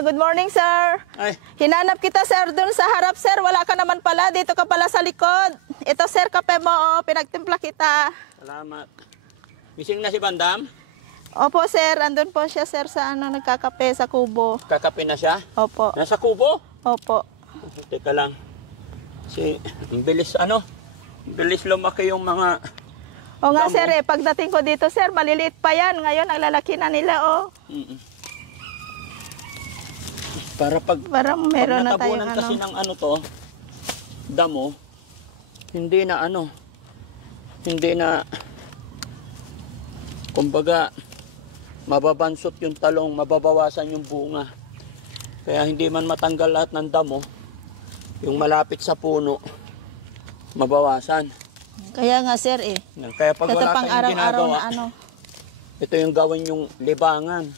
Good morning, sir. Ay, Hinanap kita, sir, dun sa harap, sir. Wala ka naman pala. Dito ka pala sa likod. Ito, sir, kape mo. Oh. Pinagtimpla kita. salamat. Gising na si Bandam? Opo, sir. Andun po siya, sir, sa nagkakape sa kubo. Kakape na siya? Opo. Nasa kubo? Opo. Teka lang. Ang bilis ang bilis lumaki yung mga... O nga, Damo. sir, pagdating ko dito, sir, maliliit pa yan. Ngayon, naglalaki na nila, oh. Pag Parang meron na tayong natabunan kasi ng damo, hindi na, kumbaga, mababansot yung talong, mababawasan yung bunga. Kaya hindi man matanggal lahat ng damo, yung malapit sa puno, mabawasan. Kaya nga, sir, Kaya pag wala pang kayong araw-araw ginagawa, na ito yung gawin yung libangan,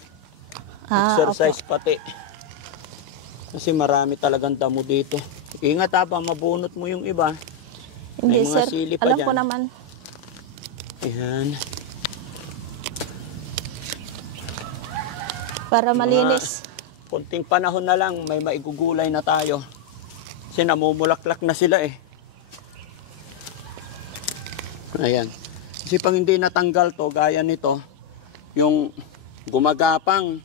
exercise opo. pati. Kasi marami talagang damo dito. Ingat ha, mabunot mo yung iba. Hindi, May mga sir. sili pa Alam dyan. ko naman. Ayan. Para malinis. Konting panahon na lang, may maigugulay na tayo. Kasi namumulaklak na sila eh. Ayan. Kasi pag hindi natanggal to, gaya nito, yung gumagapang,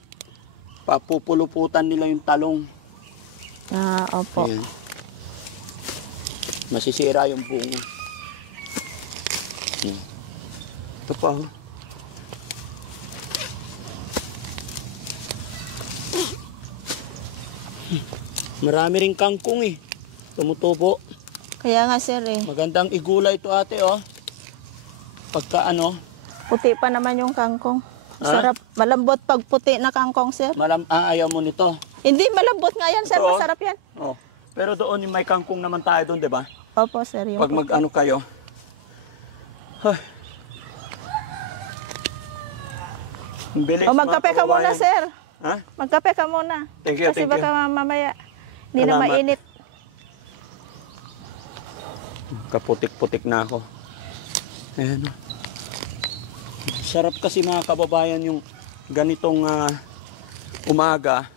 papupuluputan nila yung talong. Opo. Ayan. Masisira yung bunga. Ayan. Ito pa oh. Marami rin kangkong eh. Tumutubo. Kaya nga, sir, Magandang igulay ito ate oh. Pagka puti pa naman yung kangkong. Ha? Sarap. Malambot pag puti na kangkong, sir. ayaw mo nito. Hindi, malambot nga yan, sir. Ito, Masarap yan. Oh. Pero doon yung may kangkong naman tayo doon, di ba? Opo, sir. Yung Pag kayo. Huh. Bilis, magkape ka muna, sir. Ha? Magkape ka muna. Thank you, Kasi thank you. baka mamaya hindi na Salamat. mainit. Kaputik-putik na ako. Ayan o. Sarap kasi mga kababayan yung ganitong umaga.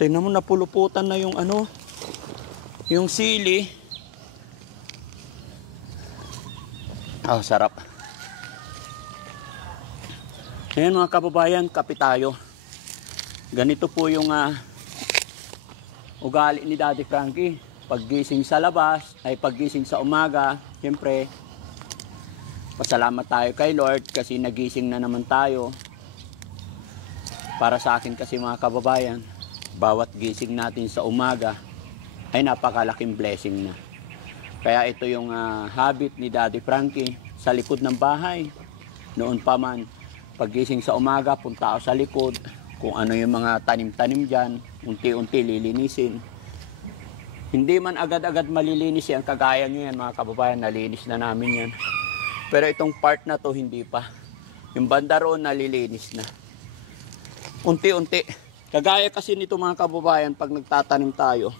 Tingnan mo, napuluputan na yung yung sili. Sarap. Ayan mga kababayan, kape tayo. Ganito po yung ugali ni Daddy Frankie. Paggising sa labas, paggising sa umaga, siyempre, pasalamat tayo kay Lord kasi nagising na naman tayo. Para sa akin kasi mga kababayan, bawat gising natin sa umaga ay napakalaking blessing na. Kaya ito yung habit ni Daddy Frankie sa likod ng bahay. Noon pa man, paggising sa umaga, punta ako sa likod. Kung ano yung mga tanim-tanim dyan, unti-unti lilinisin. Hindi man agad-agad malilinis yan, kagaya nyo yan mga kababayan, nalinis na namin yan. Pero itong part na to hindi pa. Yung banda roon nalilinis na. Unti-unti. Kagaya kasi nito mga kababayan, pag nagtatanim tayo,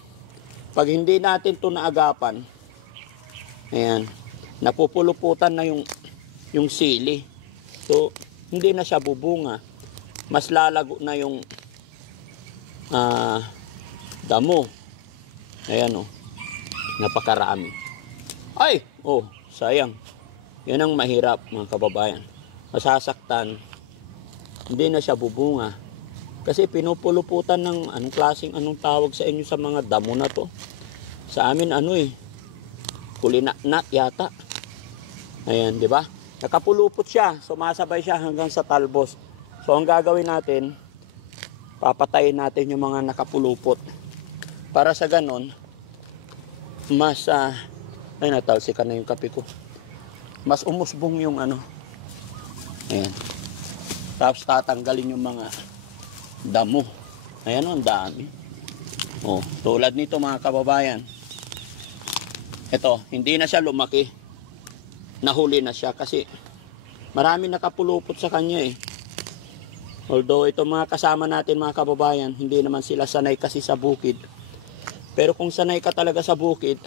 pag hindi natin ito naagapan, ayan, napupuluputan na yung sili. So, hindi na siya bubunga. Mas lalago na yung damo. Ayan o. Napakarami. Ay! Oh, sayang. Yan ang mahirap mga kababayan. Masasaktan. Hindi na siya bubunga. Kasi pinupuluputan ng anong tawag sa inyo sa mga damo na to. Sa amin kulinat yata. Ayan, di ba? Nakapulupot siya. Sumasabay siya hanggang sa talbos. So, ang gagawin natin, papatayin natin yung mga nakapulupot. Para sa ganon, mas, natalsikan na yung kape ko. Mas umusbong yung Ayan. Tapos tatanggalin yung mga damo. Ayan o, ang dami. Oh, tulad nito mga kababayan. Ito, hindi na siya lumaki. Nahuli na siya kasi marami nakapulupot sa kanya eh. Although ito mga kasama natin mga kababayan, hindi naman sila sanay kasi sa bukid. Pero kung sanay ka talaga sa bukid,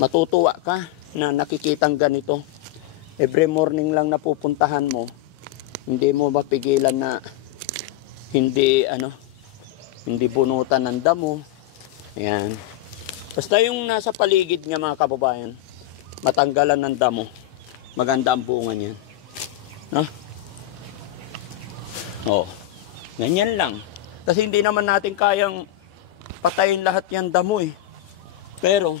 matutuwa ka na nakikitang ganito. Every morning lang napupuntahan mo, hindi mo mapigilan na hindi Hindi bunutan ng damo. Ayan. Basta yung nasa paligid niya mga kababayan, matanggalan ng damo. Maganda ang bunga niyan. No? Oh. Ganyan lang. Kasi hindi naman natin kayang patayin lahat yan damo eh. Pero,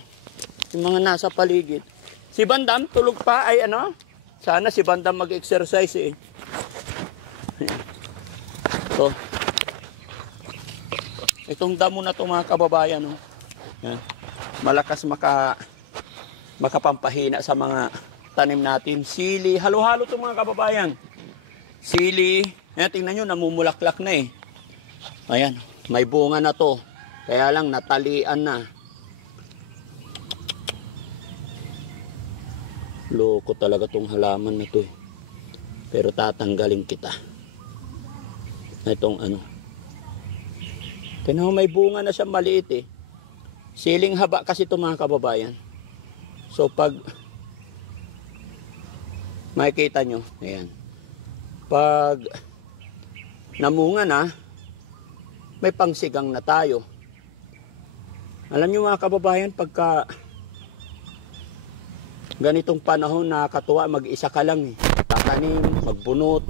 yung mga nasa paligid. Si Bandam, tulog pa ay ano? Sana si Bandam mag-exercise eh. So, itong damo na ito mga kababayan, oh. Yan. Malakas makapampahina sa mga tanim natin. Sili, halo-halo ito mga kababayan. Sili, yan, tingnan nyo, namumulaklak na eh. Ayan, may bunga na to. Kaya lang, natalian na. Loko talaga tong halaman na to eh. Pero tatanggalin kita. Itong ano. Tingnan mo, may bunga na siya maliit eh. Siling haba kasi ito mga kababayan. So pag makikita nyo, ayan. Pag namunga na, may pangsigang na tayo. Alam nyo mga kababayan, pagka ganitong panahon nakakatuwa, mag-isa ka lang eh. Tatanim, magbunot.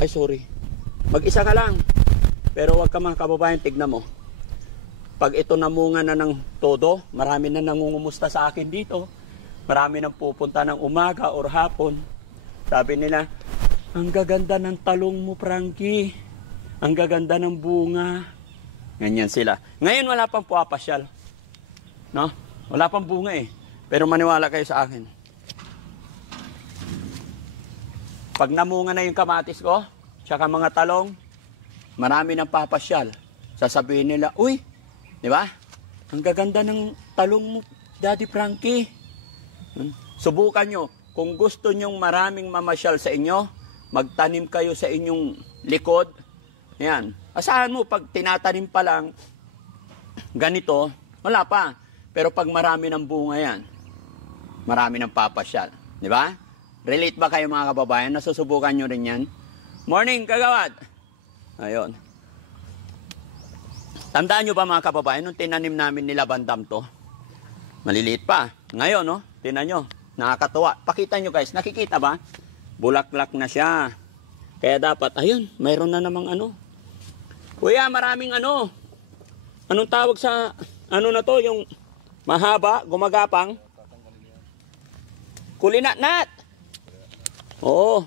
Ay sorry. Mag-isa ka lang. Pero wag ka mga kababayan, tignan mo. Pag ito namunga na ng todo, marami na nangungumusta sa akin dito. Marami nang pupunta ng umaga or hapon. Sabi nila, ang gaganda ng talong mo, Frankie. Ang gaganda ng bunga. Ganyan sila. Ngayon wala pang puwapasyal. No? Wala pang bunga eh. Pero maniwala kayo sa akin. Pag namunga na yung kamatis ko, tsaka mga talong, marami nang papasyal. Sasabihin nila, uy, di ba? Ang gaganda ng talong mo, Daddy Frankie. Subukan nyo. Kung gusto nyong maraming mamasyal sa inyo, magtanim kayo sa inyong likod. Yan. Asahan mo, pag tinatanim pa lang, ganito, wala pa. Pero pag marami ng bunga yan, marami ng papasyal. Di ba? Relate ba kayo mga kababayan? Nasusubukan nyo rin yan? Morning, kagawad! Ayun. Tandaan nyo ba mga kababayan, nung tinanim namin nila Bandam to, maliliit pa. Ngayon, no? Tinan nyo, nakakatuwa. Pakita nyo guys, nakikita ba? Bulaklak na siya. Kaya dapat, ayun, mayroon na namang ano. Kuya, maraming ano. Anong tawag sa, ano na to, yung mahaba, gumagapang? Kulinat-nat. Oo.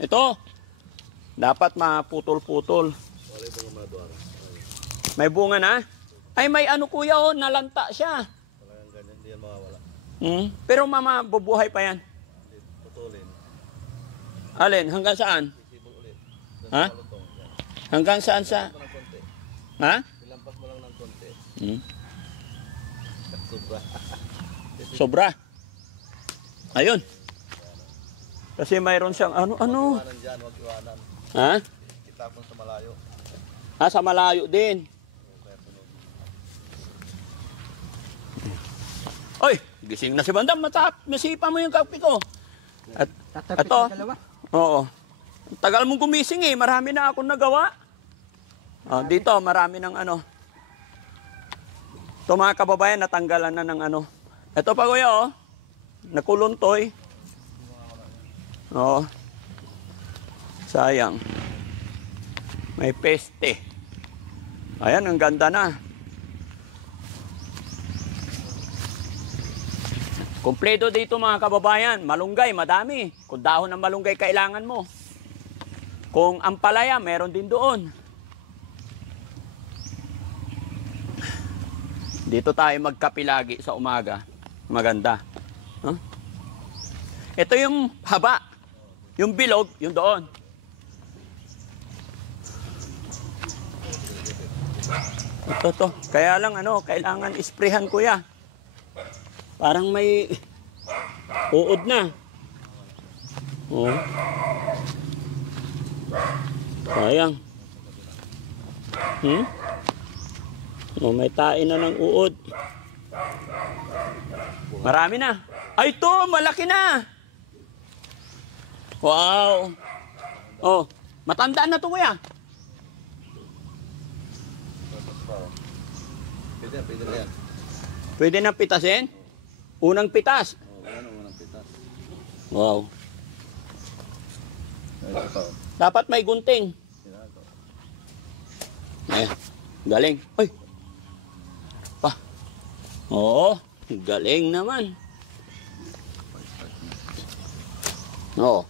Ito. Dapat maputol-putol. May bunga na? Ay, may ano kuya, oh, nalanta siya. Talagang ganyan, hindi yan mawawala. Pero mama, bubuhay pa yan. Putulin. Alin, hanggang saan? Sisibol ulit. Ha? Malutong. Yan. Hanggang saan sa? Ilampas mo ng konti. Ha? Ilampas mo lang ng konti. Sobra. Sobra. Ayun. Kasi mayroon siyang ano. Iwanan dyan, huwag iwanan. Ha? Itapon sa malayo. Sa malayo din. Oy, gising na si Bandam. Masipa mo yung kape ko. At ito. Oo. Tagal mong gumising eh. Marami na akong nagawa. Dito, marami ng ano. Ito mga kababayan, natanggalan na ng ano. Ito pa kuya, oh. Nakuluntoy. Oo. Sayang. May peste. Ayan, ang ganda na. Kompleto dito mga kababayan. Malunggay, madami. Kung dahon ng malunggay kailangan mo. Kung ampalaya, meron din doon. Dito tayo magkape lagi sa umaga. Maganda. Huh? Ito yung haba. Yung bilog, yung doon. Ito. Kaya lang ano, kailangan isprehan ko ya. Parang may uod na. Oh. Sayang. Oh, may tain na ng uod. Marami na. Ay, ito, malaki na. Wow. Oh, matanda na to kuya. Pwede na yan. Pwede nang pitasin? Unang pitas. Ano unang pitas? Wow. Ito pa. Dapat may gunting. Sinago. Ayan. Galing. Ay. Pa. Oo. Galing naman. Oo.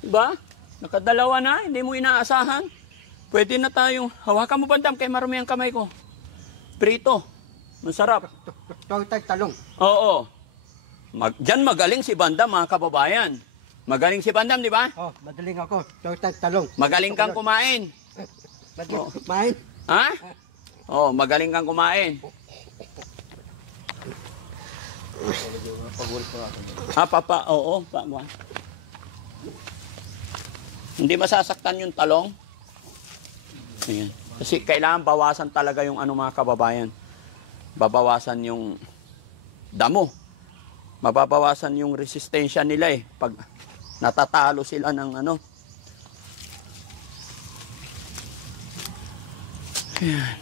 Diba? Nakadalawa na. Hindi mo inaasahan. Pwede na tayong... Hawakan mo bandam kay marumi ang kamay ko. Prito. Masarap. Tortang talong. Oo. Diyan magaling si Bandam, mga kababayan. Magaling si Bandam, di ba? Oh, madaling ako. Tortang talong. Magaling kang kumain. Madaling kumain. Ha? Oo, magaling kang kumain. Pagulit ko natin. Papa, oo. Hindi masasaktan yung talong. Ayan. Kasi kailangan bawasan talaga yung mga kababayan. Babawasan yung damo. Mababawasan yung resistensya nila pag natatalo sila ng Ayan.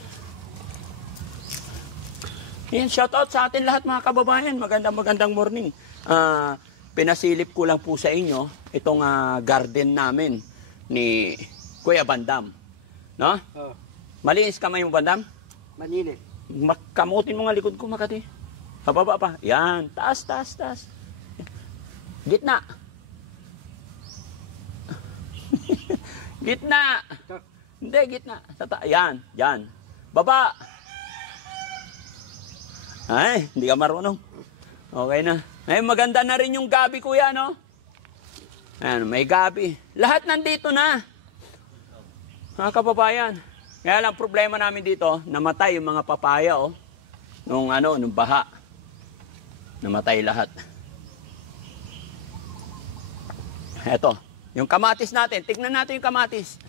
Ayan, shout out sa atin lahat mga kababayan. Magandang morning. Pinasilip ko lang po sa inyo itong garden namin ni Kuya Bandam. No? Oh, Malinis kamay mo, Bandam? manilis. Kamutin mo nga likod ko, Makati. Pababa pa. Yan. Taas. Gitna. Gitna. Hindi, gitna. Yan. Yan. Baba. Ay, hindi ka marunong. Okay na. Ay, maganda na rin yung gabi, kuya, no? Ayan, may gabi. Lahat nandito na. Mga kababayan. Kaya lang problema namin dito, namatay yung mga papaya, nung baha. Namatay lahat. Eto, yung kamatis natin. Tignan natin yung kamatis.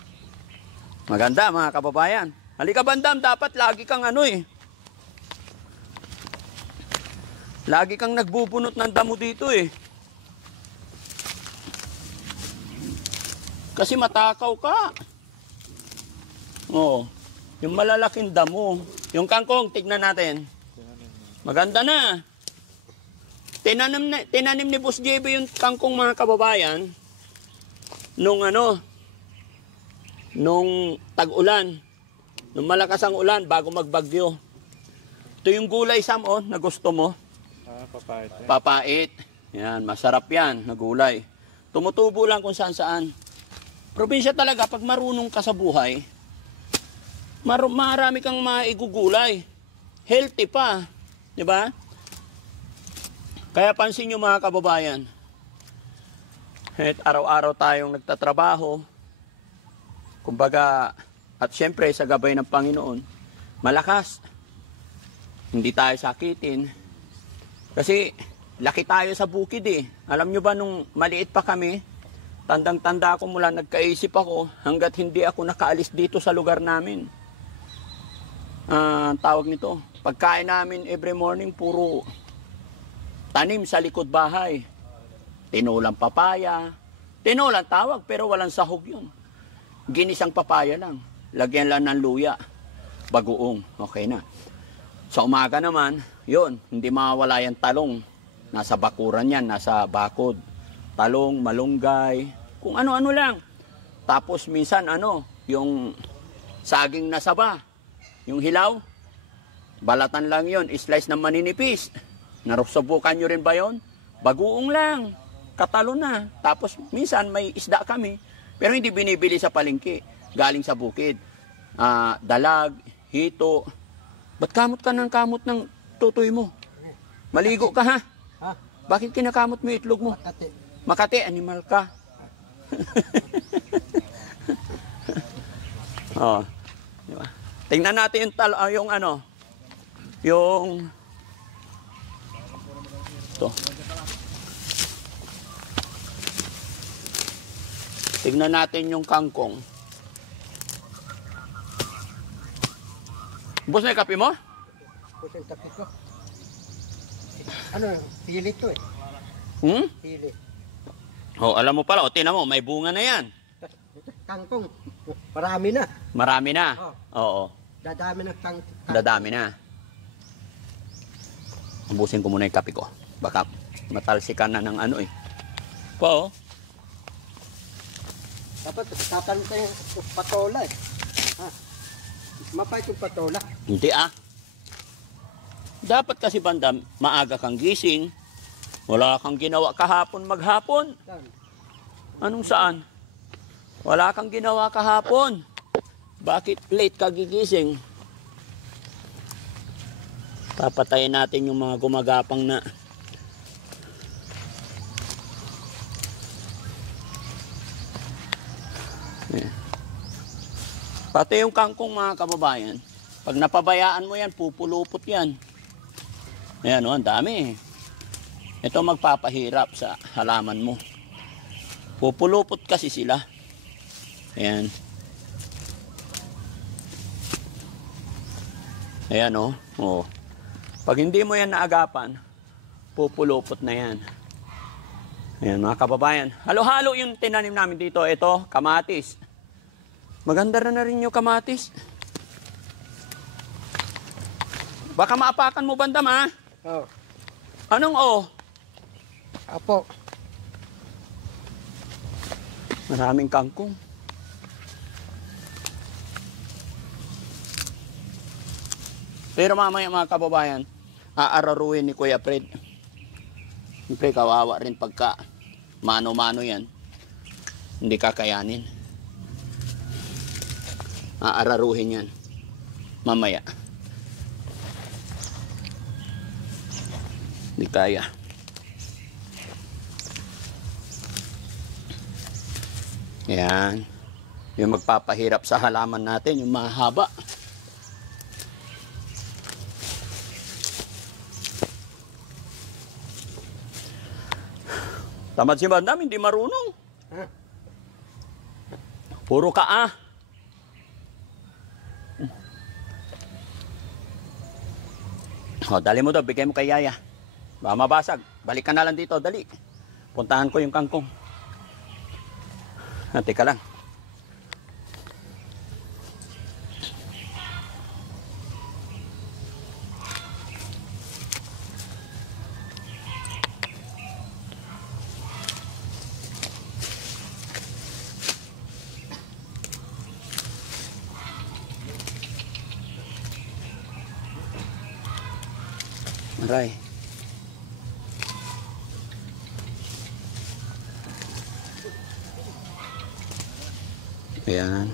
Maganda, mga kababayan. Halika, Bandam, dapat lagi kang lagi kang nagbubunot ng damo dito Kasi matakaw ka. Oo. Yung malalaking damo. Yung kangkong, tignan natin. Maganda na. Tinanim ni Boss JB yung kangkong, mga kababayan. Nung tag-ulan. Nung malakas ang ulan, bago magbagyo. Ito yung gulay, Sam, na gusto mo. Papait. Papait. Yan, masarap yan, na gulay. Tumutubo lang kung saan-saan. Probinsya talaga, pag marunong ka sa buhay, marami kang maigugulay. Healthy pa. Di ba? Kaya pansin nyo, mga kababayan, araw-araw tayong nagtatrabaho. Kumbaga, at syempre sa gabay ng Panginoon, malakas. Hindi tayo sakitin. Kasi laki tayo sa bukid Alam nyo ba nung maliit pa kami, tandang-tanda ako mula nagkaisip ako hanggat hindi ako nakaalis dito sa lugar namin. Tawag nito, pagkain namin every morning puro tanim sa likod bahay. Tinulang papaya. Tinulang tawag pero walang sahog yun. Ginisang papaya lang. Lagyan lang ng luya. Bagoong. Okay na. Sa umaga naman, yun, hindi mawawala yung talong. Nasa bakuran yan, nasa bakod. Talong, malunggay, kung ano-ano lang. Tapos minsan yung saging na saba. Yung hilaw, balatan lang yun, slice ng maninipis. Narusubukan nyo rin ba yun? Bagoong lang, katalo na. Tapos minsan may isda kami, pero hindi binibili sa palengke, galing sa bukid. Dalag, hito. Ba't kamot ka ng tutoy mo? Maligo ka ha? Ha? Bakit kinakamot mo yung itlog mo? Makati. Makati, animal ka. Diba? Tingnan natin yung ito. Tingnan natin yung kangkong. Boss, may kape mo? Puso yung tapit ko. Pili to Pili. Alam mo pala, tingnan mo, may bunga na yan. Kangkong. Marami na. Marami na. Oo. Dadami ng kangkong. Dadami na. Ubusin ko muna yung kape ko. Baka matalsikan na ng ano eh. Po, Dapat tatanong tayo patola eh. Ha? Mapait yung patola. hindi ah. Dapat kasi banda, maaga kang gising. Wala kang ginawa kahapon maghapon. Saan? Anong saan? Wala kang ginawa kahapon. Bakit late ka gigising? Papatayin natin yung mga gumagapang na. Ayan. Pati yung kangkong mga kababayan, pag napabayaan mo yan, pupulupot yan. Ayan o, ang dami. Ito magpapahirap sa halaman mo. Pupulupot kasi sila. Ayan. Ayan o. Oh. Pag hindi mo yan naagapan, pupulupot na yan. Ayan mga kababayan. Halo-halo yung tinanim namin dito. Ito, kamatis. Maganda na rin yung kamatis. Baka maapakan mo bandam ha? Oh. Anong oh? Apo. Maraming kangkong. Pero mamaya mga kababayan, aararuin ni Kuya Fred. Siyempre kawawa rin pagka mano-mano yan. Hindi kakayanin. Aararuhin yan. Mamaya. Hindi kaya. Yan. Yung magpapahirap sa halaman natin, yung mahaba. Tamad si Bandam, hindi marunong. Ha? Puro ka ah. O, dali mo daw, bigay mo kay Yaya. Baka mabasag. Balik ka na lang dito, dali. Puntahan ko yung kangkong. Teka lang. Aray. Ayan.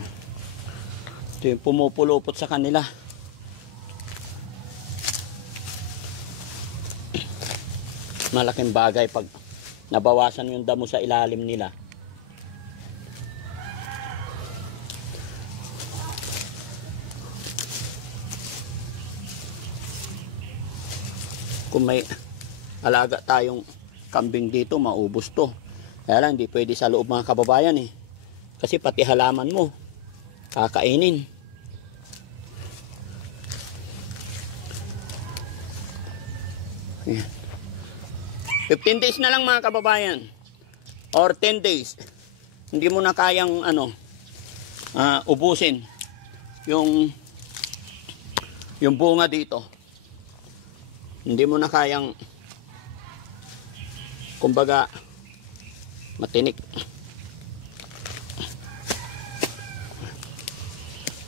Ito yung pumupulupot sa kanila. Malaking bagay pag nabawasan yung damo sa ilalim nila. Kung may alaga tayong kambing dito, maubos to. Kaya lang, hindi pwede sa loob mga kababayan eh. Kasi pati halaman mo, kakainin. Ayan. 15 days na lang mga kababayan. Or 10 days. Hindi mo na kayang ubusin yung bunga dito. Hindi mo na kayang kumbaga matinik.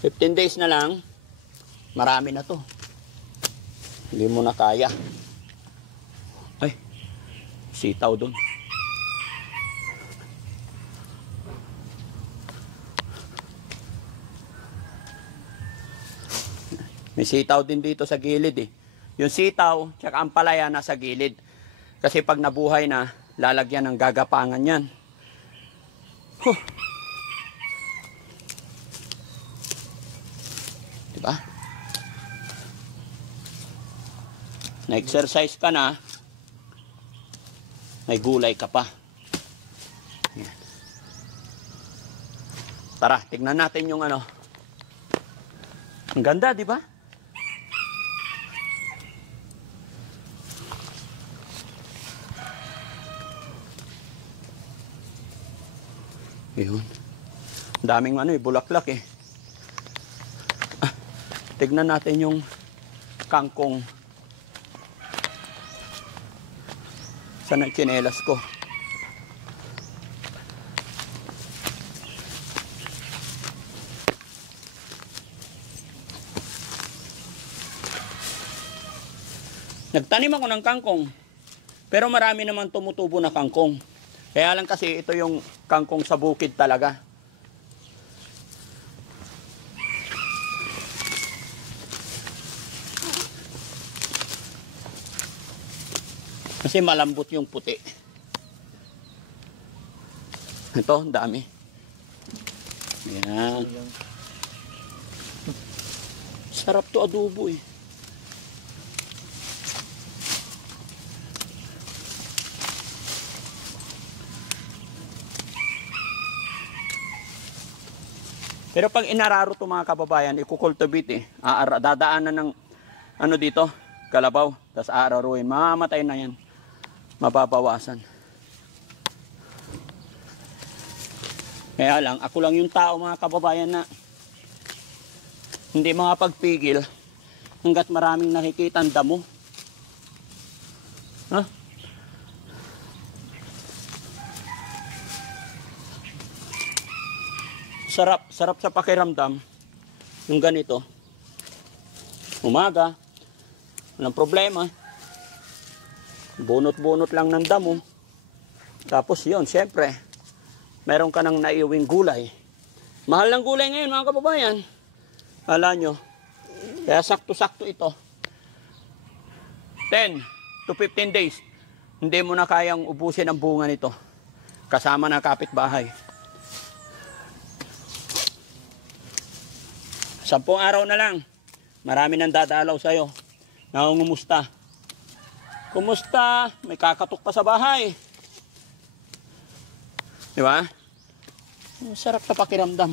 15 days na lang, marami na to. Hindi mo na kaya. Ay, sitaw dun. May sitaw din dito sa gilid eh. Yung sitaw, tsaka ang palaya nasa gilid. Kasi pag nabuhay na, lalagyan ng gagapangan yan. Huh. Diba? Na-exercise ka na, may gulay ka pa. Yan. Tara, tignan natin yung ano. Ang ganda, di ba? Yun. Daming bulaklak eh. Tignan natin yung kangkong Saan ang tsinelas ko? Nagtanim ako ng kangkong. Pero marami naman tumutubo na kangkong. Kaya lang kasi ito yung kangkong sa bukid talaga. Kasi malambot yung puti. Ito, ang dami. Ayan. Sarap to adobo eh. Pero pag inararo to mga kababayan, ikukultivate eh. Dadaanan ng ano dito, kalabaw. Tapos aararuin. Mamamatay na yan. Mababawasan. Kaya lang, ako lang yung tao mga kababayan na hindi makapagpigil hanggat maraming nakikita ang damo. Ha? Sarap sa pakiramdam yung ganito. Umaga, walang problema. Bunot-bunot lang ng damo. Tapos yun, syempre, meron ka nang naiuwing gulay. Mahal ng gulay ngayon mga kababayan. Alam nyo, kaya sakto-sakto ito. 10 to 15 days, hindi mo na kayang ubusin ang bunga nito. Kasama na kapitbahay. 10 araw na lang, marami nang dadalaw sa'yo. Nangungumusta. Kumusta? May kakatok pa sa bahay. Di ba? Sarap sa pakiramdam.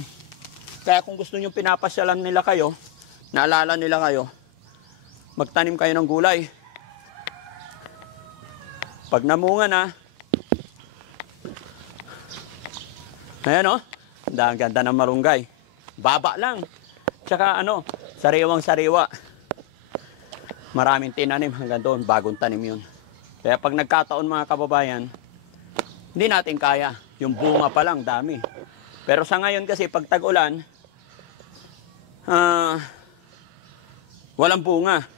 Kaya kung gusto nyo pinapasyalan nila kayo, naalala nila kayo, magtanim kayo ng gulay. Pag namunga na, ayan o, ang ganda ng malunggay. Baba lang. Tsaka ano, sariwang-sariwa. Maraming tinanim hanggang doon, bagong tanim yun. Kaya pag nagkataon mga kababayan, hindi natin kaya. Yung bunga pa lang, dami. Pero sa ngayon kasi pag tag-ulan, walang bunga.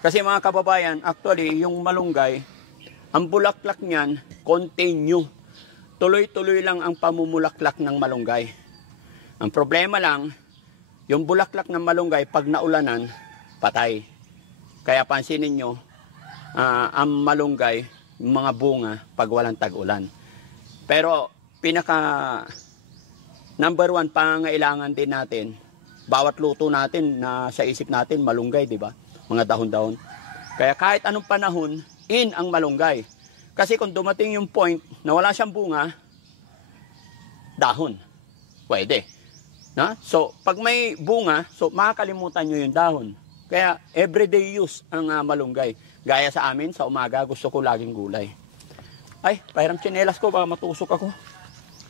Kasi mga kababayan, actually, yung malunggay, ang bulaklak niyan, continue. Tuloy-tuloy lang ang pamumulaklak ng malunggay. Ang problema lang, yung bulaklak ng malunggay, pag naulanan, patay. Kaya pansinin nyo, ang malunggay, yung mga bunga, pag walang tag-ulan. Pero, number 1, pangangailangan din natin, bawat luto natin na sa isip natin, malunggay, di ba? Mga dahon-dahon. Kaya kahit anong panahon, in ang malunggay. Kasi kung dumating yung point na wala siyang bunga, dahon. Pwede. Na? So, pag may bunga, so makakalimutan nyo yung dahon. Kaya, everyday use ang malunggay. Gaya sa amin, sa umaga, gusto ko laging gulay. Ay, pahiram tsinelas ko, baka matusok ako.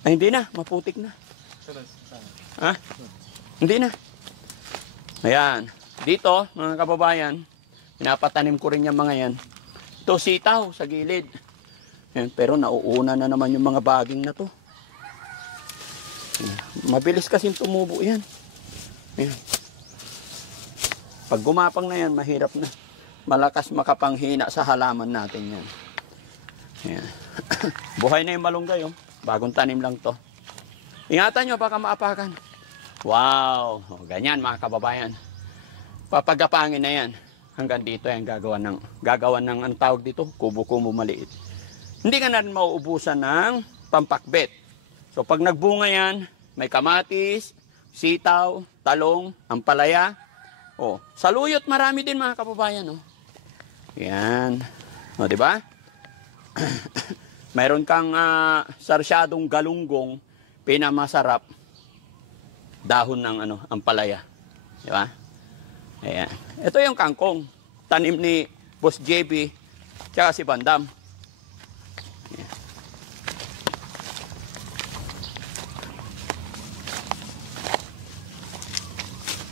Ay, hindi na, maputik na. Ha? Hindi na. Ayan. Dito, mga kababayan, pinapatanim ko rin yung mga yan. Ito, sitaw sa gilid. Ayan, pero nauuna na naman yung mga baging na to. Mabilis kasing tumubo yan. Ayan. Pag gumapang na yan, mahirap na. Malakas makapanghina sa halaman natin yan. Ayan. Buhay na yung malunggay, oh. Bagong tanim lang to. Ingatan nyo, baka maapakan. Wow! O, ganyan mga kababayan. Papagapangin na yan. Hanggang dito yan gagawan ng ang tawag dito, kubo-kubo maliit. Hindi ka na rin mauubusan ng pampakbet. So pag nagbunga yan, may kamatis, sitaw, talong, ampalaya. O, saluyot marami din mga kababayan. O. Yan. O, di ba? Mayroon kang sarsyadong galunggong, pinamasarap, dahon ng ampalaya. Di ba? Ayan. Ito yung kangkong. Tanim ni Boss JB, tsaka si Bandam. Ayan.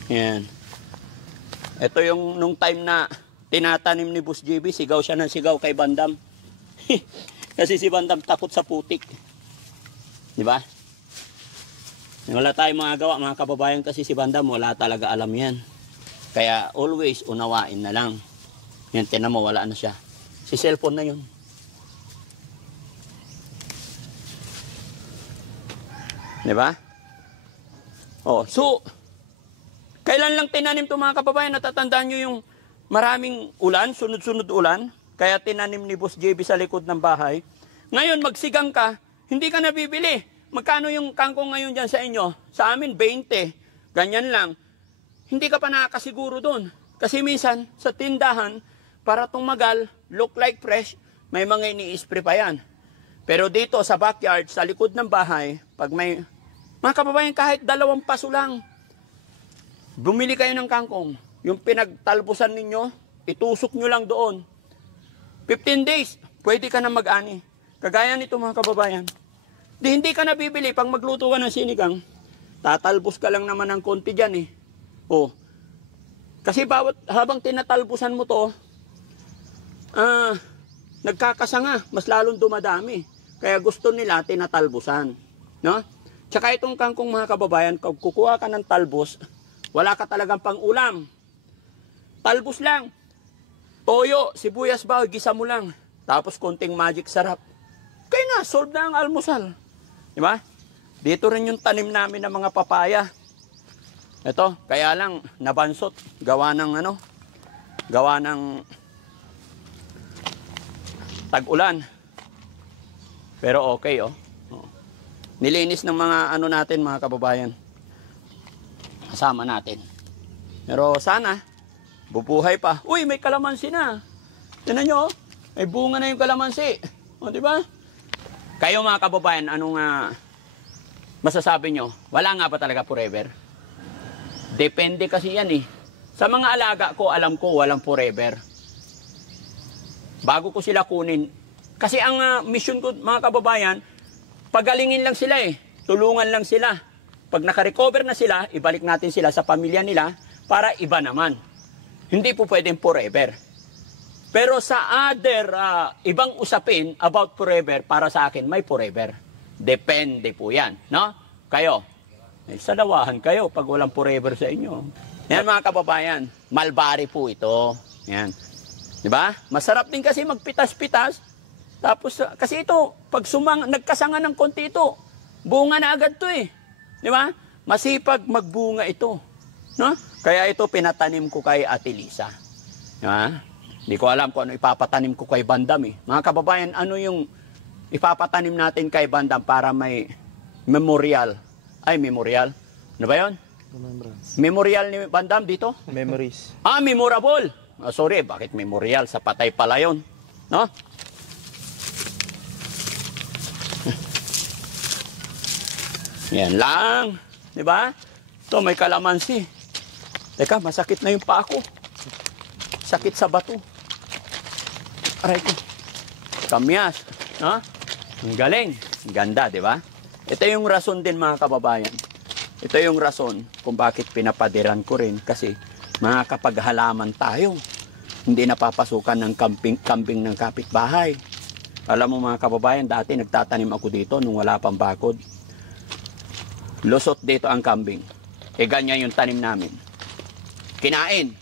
Ayan. Ito yung nung time na tinatanim ni Boss JB, sigaw siya ng sigaw kay Bandam. Kasi si Bandam takot sa putik. Di ba? Wala tayong mga gawa, mga kababayan, kasi si Bandam wala talaga alam yan. Kaya always unawain na lang. Yan, tinan mo, wala na siya. Si cellphone na yun. Di ba? Oh, so, kailan lang tinanim ito mga kababayan? Natatandaan nyo yung maraming ulan, sunod-sunod ulan? Kaya tinanim ni Boss JB sa likod ng bahay. Ngayon, magsigang ka, hindi ka nabibili. Magkano yung kangkong ngayon dyan sa inyo? Sa amin, 20. Ganyan lang. Hindi ka pa nakakasiguro doon. Kasi minsan, sa tindahan, para tumagal, look like fresh, may mga ini-spray pa yan. Pero dito, sa backyard, sa likod ng bahay, pag may, mga kababayan, kahit 2 paso lang, bumili kayo ng kangkong. Yung pinagtalbusan ninyo, itusok nyo lang doon. 15 days, pwede ka na mag-ani. Kagaya nito mga kababayan. Hindi ka nabibili pag magluto ka ng sinigang. Tatalbos ka lang naman ng konti dyan eh. Oh. Kasi habang tinatalbusan mo to, nagkakasanga, mas lalong dumadami. Kaya gusto nila tinatalbusan. No? Tsaka itong kangkong mga kababayan, kung kukuha ka ng talbos, wala ka talagang pang-ulam. Talbos lang. Toyo, sibuyas ba, gisa mo lang. Tapos konting magic sarap. Kaya na, solve na ang almusal. Diba? Dito rin yung tanim namin ng mga papaya. Ito, kaya lang nabansot. Gawa ng tag-ulan. Pero okay, oh. Nilinis ng mga natin, mga kababayan. Kasama natin. Pero sana, bubuhay pa. Uy, may kalamansi na. Tignan nyo, oh. May bunga na yung kalamansi. O, diba? Kayo mga kababayan, anong masasabi nyo? Wala nga ba talaga forever? Depende kasi yan eh. Sa mga alaga ko, alam ko walang forever. Bago ko sila kunin. Kasi ang mission ko mga kababayan, pagalingin lang sila eh. Tulungan lang sila. Pag nakarecover na sila, ibalik natin sila sa pamilya nila para iba naman. Hindi po pwedeng forever. Pero sa other ibang usapin about forever, para sa akin may forever. Depende po yan. No? Kayo, sadawahan kayo pag walang forever sa inyo. Yan mga kababayan, malbari po ito. Yan. Diba? Masarap din kasi magpitas-pitas. Tapos, kasi ito, pag nagkasanga ng konti ito, bunga na agad to eh. Diba? Masipag magbunga ito. No? Kaya ito pinatanim ko kay Ate Lisa. Diba? Hindi ko alam kung ano ipapatanim ko kay Bandam eh. Mga kababayan, ano yung ipapatanim natin kay Bandam para may memorial? Ay, memorial. Ano ba yun? Memorial ni Bandam dito? Memories. Memorable. Sorry, bakit memorial? Sa patay pala yun. No? Yan lang. Diba? Ito, may kalamansi. Teka, masakit na yung paa ko. Sakit sa bato. Aray ko. Kamyas. No? Ang galing. Ang ganda, di ba? Ito yung rason din mga kababayan. Ito yung rason kung bakit pinapadiran ko rin. Kasi makakapaghalaman tayo. Hindi napapasukan ng kambing ng kapitbahay. Alam mo mga kababayan, dati nagtatanim ako dito nung wala pang bakod. Lusot dito ang kambing. Ganyan yung tanim namin. Kinain.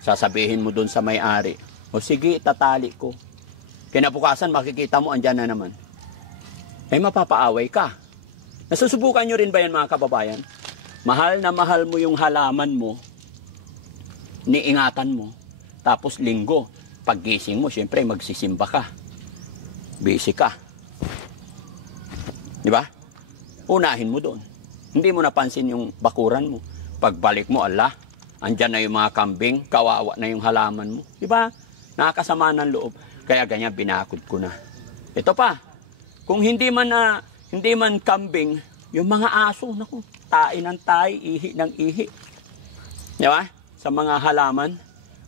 Sasabihin mo dun sa may-ari, o sige, tatali ko. Kinabukasan, makikita mo, andyan na naman. Mapapaaway ka. Nasusubukan nyo rin ba yan mga kababayan? Mahal na mahal mo yung halaman mo, niingatan mo, tapos linggo, paggising mo, syempre magsisimba ka. Busy ka. Di ba? Unahin mo doon. Hindi mo napansin yung bakuran mo. Pagbalik mo, Allah, andyan na yung mga kambing, kawawa na yung halaman mo. Di ba? Nakakasama ng loob. Kaya ganyan, binakod ko na. Ito pa, kung hindi man kambing, yung mga aso, naku, tae ng tae, ihi ng ihi. Di ba? Sa mga halaman.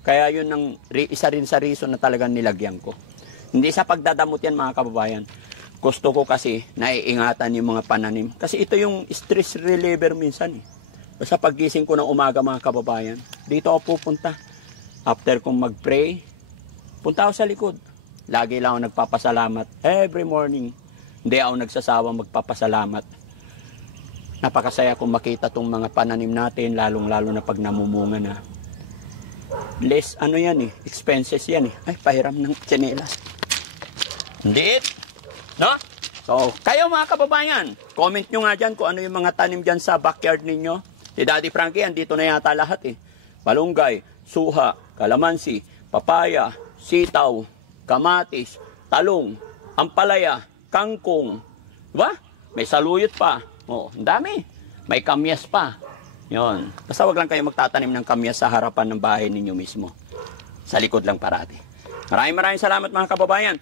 Kaya yun ang isa rin sa reason na talagang nilagyan ko. Hindi sa pagdadamot yan mga kababayan. Gusto ko kasi naiingatan yung mga pananim. Kasi ito yung stress reliever minsan eh. Sa paggising ko ng umaga mga kababayan, dito ako pupunta. After kong mag-pray, punta ako sa likod. lagi lang ako nagpapasalamat. Every morning, hindi ako nagsasawang magpapasalamat. Napakasaya kung makita tong mga pananim natin, lalong-lalo na pag namumunga na. Less, ano yan eh, expenses yan eh. Ay, pahiram ng tsinelas. Hindi. No? So, kayo mga kababayan, comment nyo nga dyan kung ano yung mga tanim dyan sa backyard ninyo. Si Daddy Frankie, andito na yata lahat eh. Malunggay, suha, kalamansi, papaya, sitaw, kamatis, talong, ampalaya, kangkong. Diba? May saluyot pa. Oh, ang dami. May kamyas pa. Yon. Basta wag lang kayo magtatanim ng kamyas sa harapan ng bahay ninyo mismo. Sa likod lang parati. Maraming salamat mga kababayan.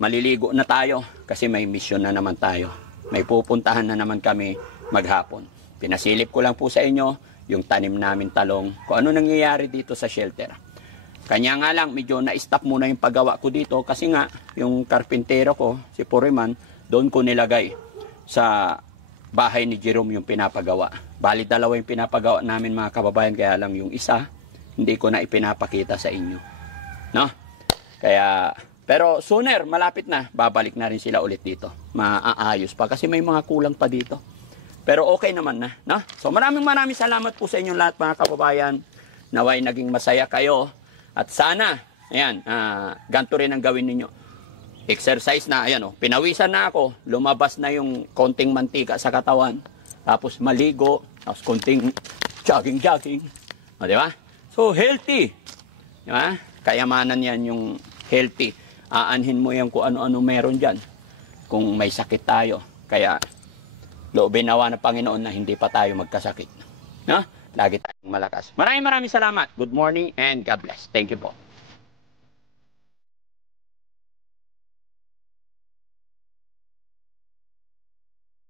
Maliligo na tayo kasi may mission na naman tayo. May pupuntahan na naman kami maghapon. Pinasilip ko lang po sa inyo yung tanim namin talong. Kung ano nangyayari dito sa shelter. Kanya nga lang, medyo na-stop muna yung paggawa ko dito kasi nga, yung karpintero ko, si Puriman, doon ko nilagay sa bahay ni Jerome yung pinapagawa. Bali, dalawa yung pinapagawa namin mga kababayan, kaya lang yung isa, hindi ko na ipinapakita sa inyo. No? Kaya, pero sooner, malapit na, babalik na rin sila ulit dito. Maaayos pa kasi may mga kulang pa dito. Pero okay naman na. No? So maraming salamat po sa inyong lahat mga kababayan. Naway naging masaya kayo. At sana, ayan, ganito rin ang gawin ninyo. Exercise na, ayan pinawisan na ako. Lumabas na yung konting mantika sa katawan. Tapos maligo. Tapos konting jogging. O, di ba? So healthy. Di ba? Kayamanan yan yung healthy. Aanhin mo yan kung ano-ano meron dyan. Kung may sakit tayo. Kaya, loobin nawa ng Panginoon na hindi pa tayo magkasakit. No? Lagi tayong malakas. Maraming salamat. Good morning and God bless. Thank you po.